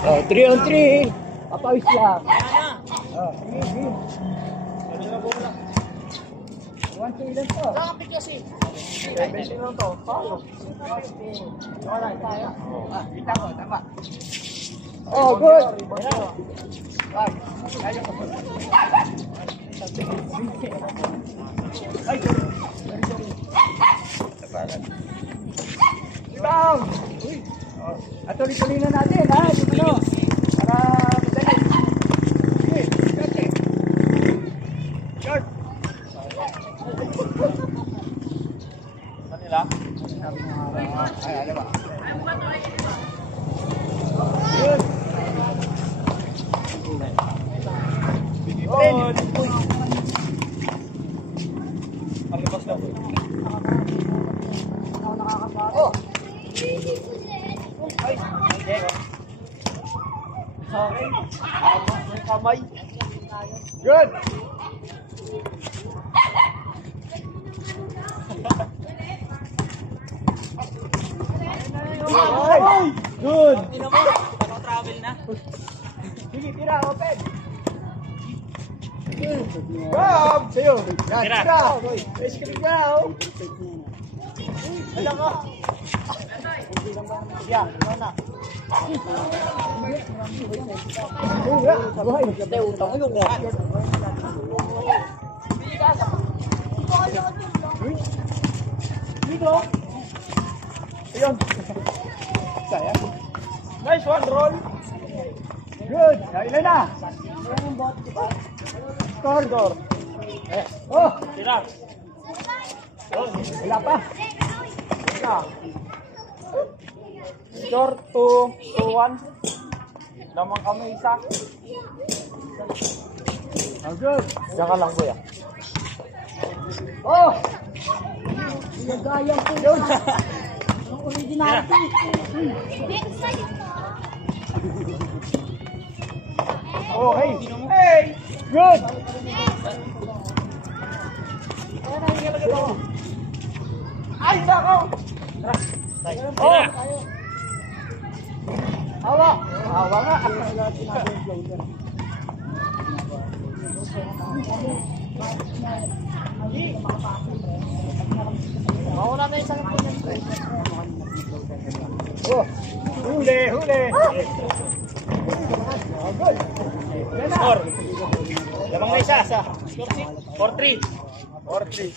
Oh, 3 on 3. Papawis lang. Oh, sige. 1 lang to. Nakapit kasi. 17 lang to. Paano? Wala tayo. Ah, kita ko, tama. Oh, good. Ay, kaya ko. Ay, rebound! Uy! At tuloy-tuloy na natin, ha? Ano? Para madali. Okay, okay. Short! Kanila? Ay, ano ba? Good! Oh! Palipas na po. Oh! Ay! Okay. May kamay. Good! Ay! Good! Ina mo, travel na. Sige, tira, open! Bob! Sa'yo! Yan, Tira. tira! May screen ka, oh! Hala ka. Yan, ikaw na. Buhay! Hindi, utang mo yung Dito! Ayun! Saya! Nice one, roll. Good! Ilan na? Score! Oh! Tira. Wala pa! Tira. Score 2-1. Lamang kami isa. Oh, good! Saka lang kuya. Oh! Nagayang po yun! Ang original! Okay! Hey! Good! Ay, bako! Oh! Hawa! Hawa nga! Mawala na isang punan. Oh! Huli! Huli! Oh, good! Yan na! Score. Lamang na isa sa 4-3. 4-3.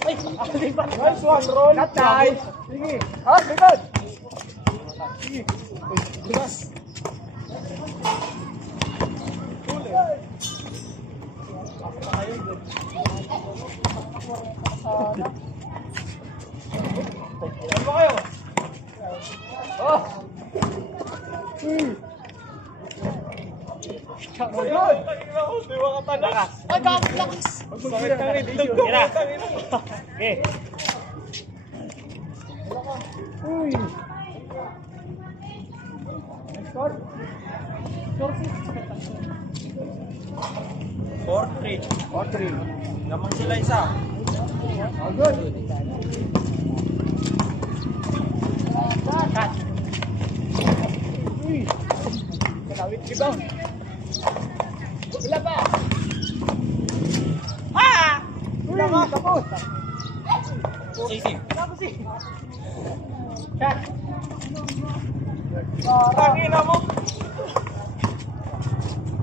Ay, actually ba? Nice one, roll! Not nice! Sige! Ah, good! Sige! Bigas! Ano ba kayo? Oh! Good! Lakas. Ay, gamit lakas. Sakit ka rin, video. Tira. Okay. Uy! Score? 4-3. 4-3. Lamang sila isa. Oh, good! Cut. Uy! Kalawit rebound. Wala pa! Ah! Wala ka, tapos! Sige. Tapos eh! Cut! Tangina mo.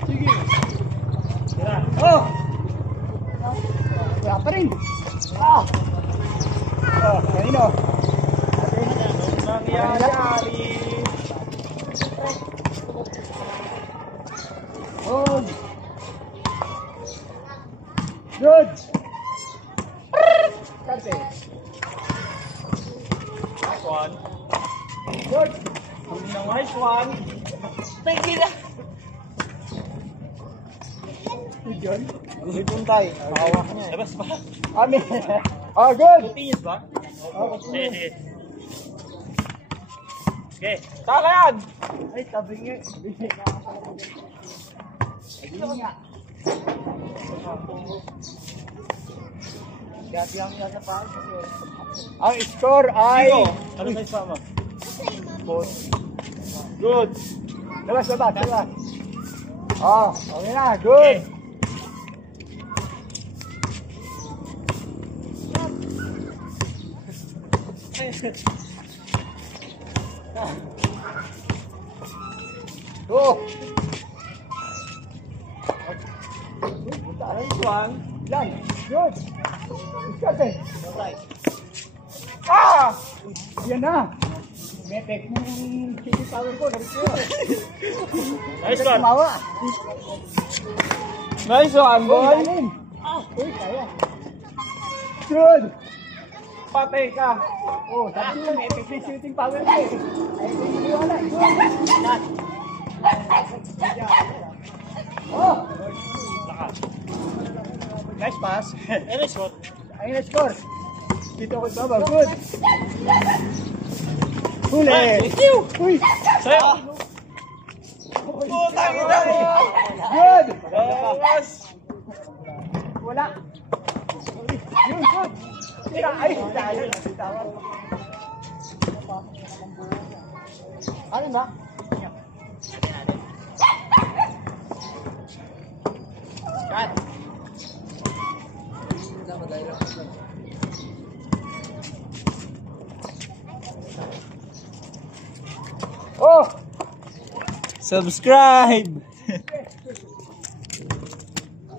Sige! Tira. Oh! Wala pa rin! Ah! Oh, kanino? Nangyayari. Good! Good! Kante! Nice one. Good! Nice one. Thank you na. John? Ipuntay. Hawak niya. Labas ba? Amin! Oh, good! Continuous ba? Oh, Sige, sige. Okay. Saka yan! ay, tabingi. Tabingi nga. Ang score ay... Ano size pa mo? Good. Labas. Oh, okay na. Good. Go. Nice one. Yan. Good. Iskate. Ah! Yan na. May tek mo yung power ko. Nice one. Tumawa. Nice one, boy. Uy, kaya. Good. Patay ka. Oh, sabi mo may effective shooting power ka eh. Ay, hindi wala. Good. Oh! Nice pass. Nice one. Ayun na score. Dito ko baba. Good. Huli. Uy. Sayo. Good. Wala. Yun, good. Tira. Ay, ano ba? Cut. Oh! Subscribe!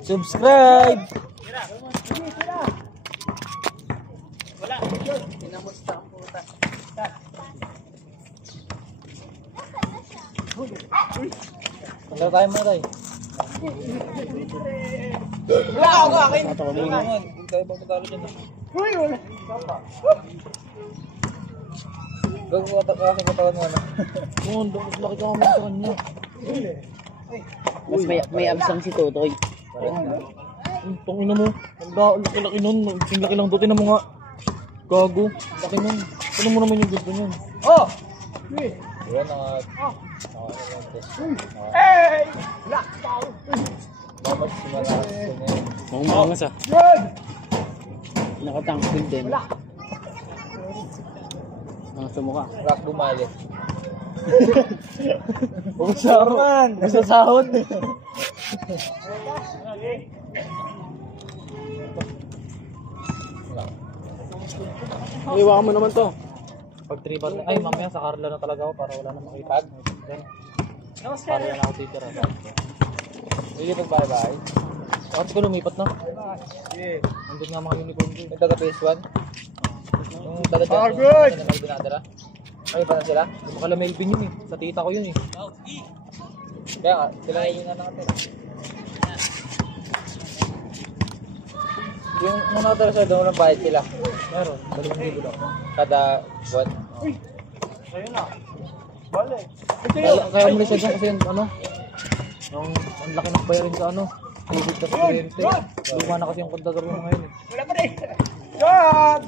Subscribe! Wala. Wala tayo mo tayo. Wala ako akin. Hindi tayo magkakalo dyan. Uy, wala. Gagawin ko kasi katawan mo na. Oo, laki ka kami sa kanya. Mas may absang si Totoy. Ang ina mo. Ang laki nun. Ang laki lang doon. Tinan mo nga. Gago. Laki nun. Tinan mo naman yung gusto niyan. Oh! Uy! Yan ang... Hey! Wala. Mamas malakas ko na yun. Mangumangas ah. Good! Nakatangkil din. Wala. Sa mukha. Rock bumalik. Usaman! Masasahod! Iwakan mo naman to. Pag 3 bar na... Ay, mamaya sa Carla na talaga ako para wala na makita. Para na ako titira. Hindi pag-bye-bye. Bakit ko lumipat na? Nandun nga mga uniform ko. Yung taga PS1? Yung taga dyan? Oh, good! Yung may dinadala? Ay, ba na sila? Yung makala Melvin yun eh. Sa tita ko yun eh. Kaya nga, sila na yun na natin. Yung nakatara sa doon ng bayad sila. Meron, 2,000 lang. Kada buwan. Ayun na. Bale. Kaya muli siya dyan kasi yung ano, ang laki ng bayarin sa ano, tubig sa kuryente. Luma na kasi yung kontador mo ngayon eh. Wala pa rin. Good!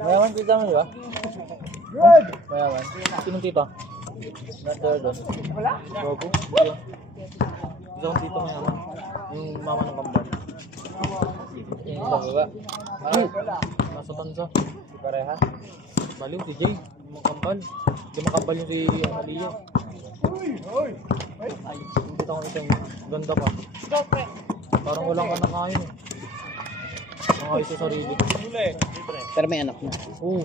Mayaman tita mo, di ba? Good! Mayaman. Sinong tita? Nandar doon. Wala. Gogo? Isa kong tita mayaman. Yung mama ng kambal. Yung baba. Ay, nasa tansa. Si pareha. Baliw si Jay. Yung kambal. Yung makambal yung si Aliyah. Uy! Yung tita ko isang ganda pa. Parang walang anak ngayon eh. Mga isa sarili. Pero may anak na. Oo.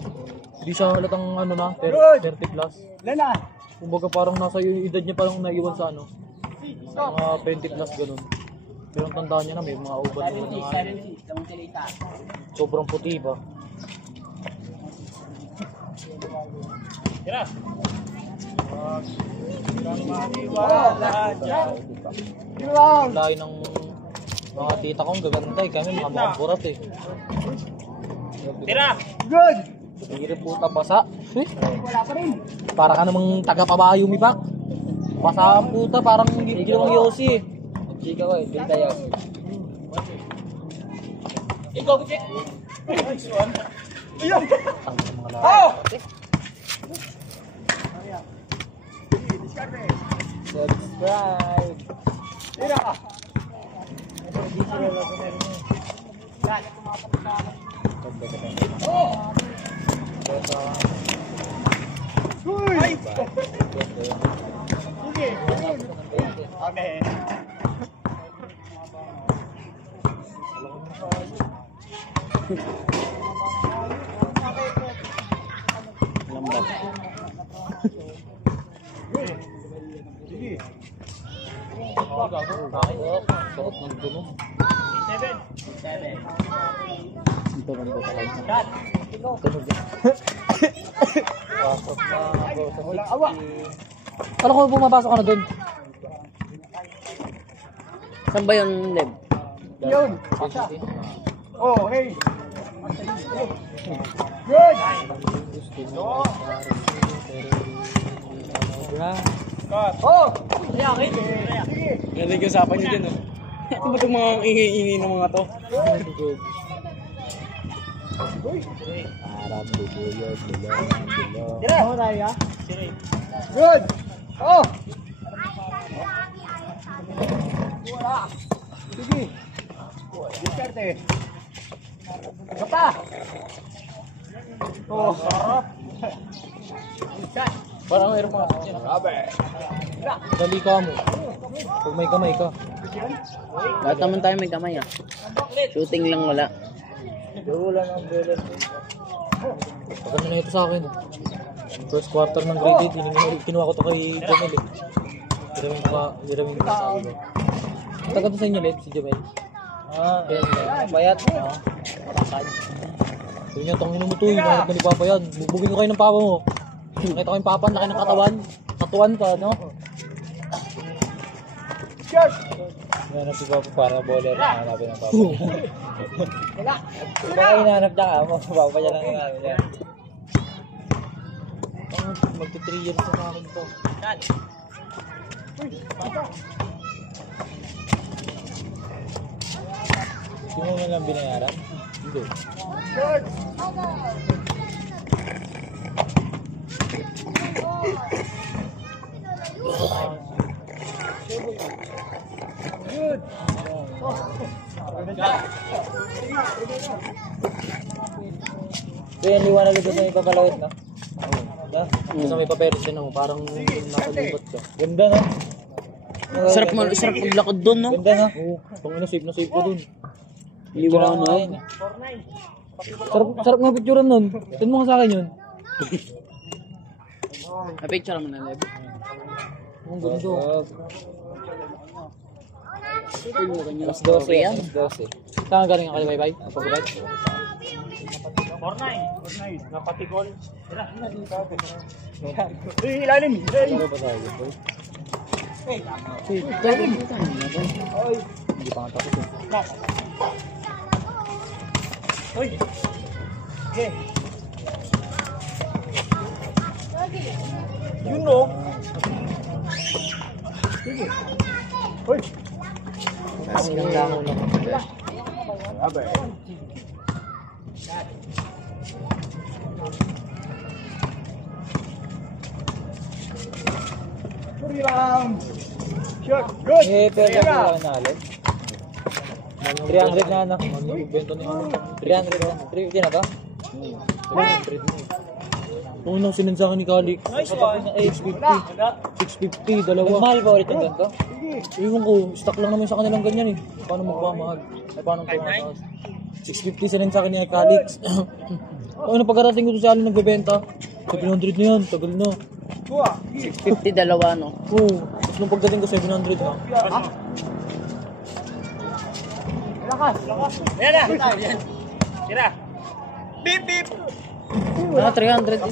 Hindi siya halatang ano na, Good. 30 plus. Lala. Kumbaga parang nasa yung edad niya parang naiwan sa ano. Mga 20 plus ganun. Pero ang tandaan niya na may mga uban na nga. Sobrang puti ba? Tira. Ilang. Lahi ng mga tita kong gaganda eh. Kami mga burat eh. Tira. Good! Hirap puta basa. Eh, Wala pa rin. para ka namang taga-pabayo mi pak. Basa ang puta parang ginawang Yossi eh. Chika ko eh, Bilda Yossi. Ikaw, Jack. Ayun! Ang mga lahi. Oh! Subscribe. Tira ka. Ay! Sige. Okay. Lambat. Sige. Suot ng dulo. 7. Ito man po tayo. Cut. Pasok na ako sa Walang awa. Kala ko pumapasok ka na doon. Saan ba yung lab? Yun. Pasa. Oh, hey. Good. Cut. Oh. Sige. Galing yung usapan nyo dyan, oh. Ano ba itong mga ingay-ingay ng mga to? Arab, bubuyog, bilog, bilog. Tira. Oh, Raya. Sige. Good. Oh. Wala. Sige. Diskarte. Kapa. Oh, sarap. Cut. Parang mayroon mga sakit yan. Dali ka mo. Pag may kamay ka. Lahat naman tayo may kamay, ah. Shooting lang wala. Wala na ang belas. Pag ano na ito sa akin. First quarter ng grade 8, kinuha ko to kay Jamel eh. Hiramin ko sa iyo. Taga to sa inyo, Led, si Jamel. Bayat. Matakad. Sabi niya, tangin mo to, hinahanap na ni Papa yan. Bubugin ko kayo ng Papa mo. Nakita ko yung Papa, laki ng katawan. Katuan ka, no? Shot. Hinahanap si Papa para bowler na hanapin ng Papa. Wala. Baka hinahanap niya ka, Papa niya lang hinahanap niya. Magti 3 years na sa akin to. Cut. Hindi mo man lang binayaran? Hindi. Shot. Good. Kaya yung liwanag dito sa may papalawit na. Oo. Sa may papeles din ako, parang nakalibot ka. Ganda na. Sarap maglakad doon, no? Ganda na. Oo. Pangina, safe na safe ko dun. Liwanag. Sarap nga picturean nun. Send mo nga sa akin yun. Picture mo na, Leb. Ang ganda. Alas 12 yan. yan. 12. Saan galing ang kalibay-bay? Ang pagbabay? 4-9. Napatikol. Tira. Uy, ilalim. Ano ba tayo? Boy? Hindi pa nga tapos eh. Uy. Okay. Yun no. Uy. Ang ilang langaw lang. Rebound. Shot. Good. Eh, pero Tira. wala na alit. 300 na ano. Ano yung bento ni ano? 300 na. 350 na to? 300 na. Oo nang sinend sa akin ni Calix. Nice one. 650, dalawa. Mahal ba ulit yung ganito? Ewan ko, stock lang naman sa kanilang ganyan eh. Paano magpamahal? Ay, paano ito? 650 sinend sa akin ni Calix. Ano pagkarating ko to sa alin nagbebenta? 700 na yan, tagal na. 50 dalawa, no? Oo, tapos nung pagdating ko 700 na. Lakas. Yan na. Tira. Beep, beep. 300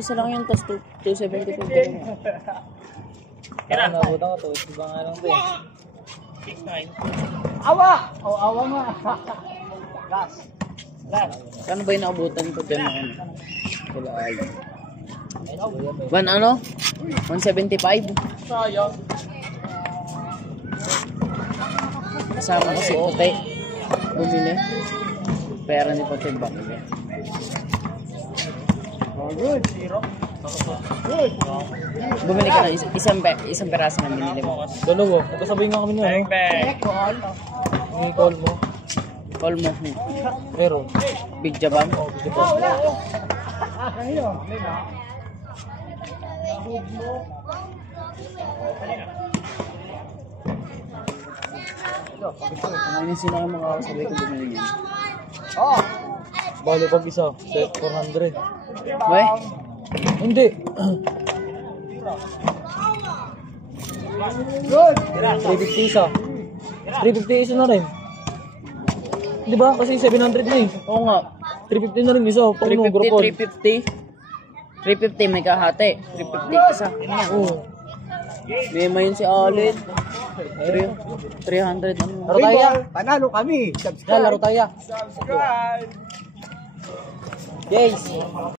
isa lang yun, tapos 275 dalawa. Tira. Nabutan ko to, iba nga lang to eh. 6-9. Awa. Oh, awa nga. Last. Kano ba yung naabutan ko dyan? Wala ay. 175? Sayang. Kasama ko si Ote. Bumili. Pera ni Pote Bakili. Oh, good. Good. Bumili ka ng isang peraso na binili mo. Dalawa, magkasabay nga kami na. Bang, bang. Call. May call mo. Call mo. Meron. Big Japan. Oh, bigyan pa. Ano yung sino kayo makakasabay ko bumili niyan? Oh. Bali pag isa, set 400. Wey? Hindi. Good. 350 isa. 350 isa na rin. Di ba? Kasi 700 na eh. Oo nga. 350 na rin isa. Pag no, grupon. 350. 350 may kahati. 350 isa. Oo. May mayon si Alin. 300 ano. Laro tayo. Panalo kami. Yan, laro tayo. Subscribe. Yes.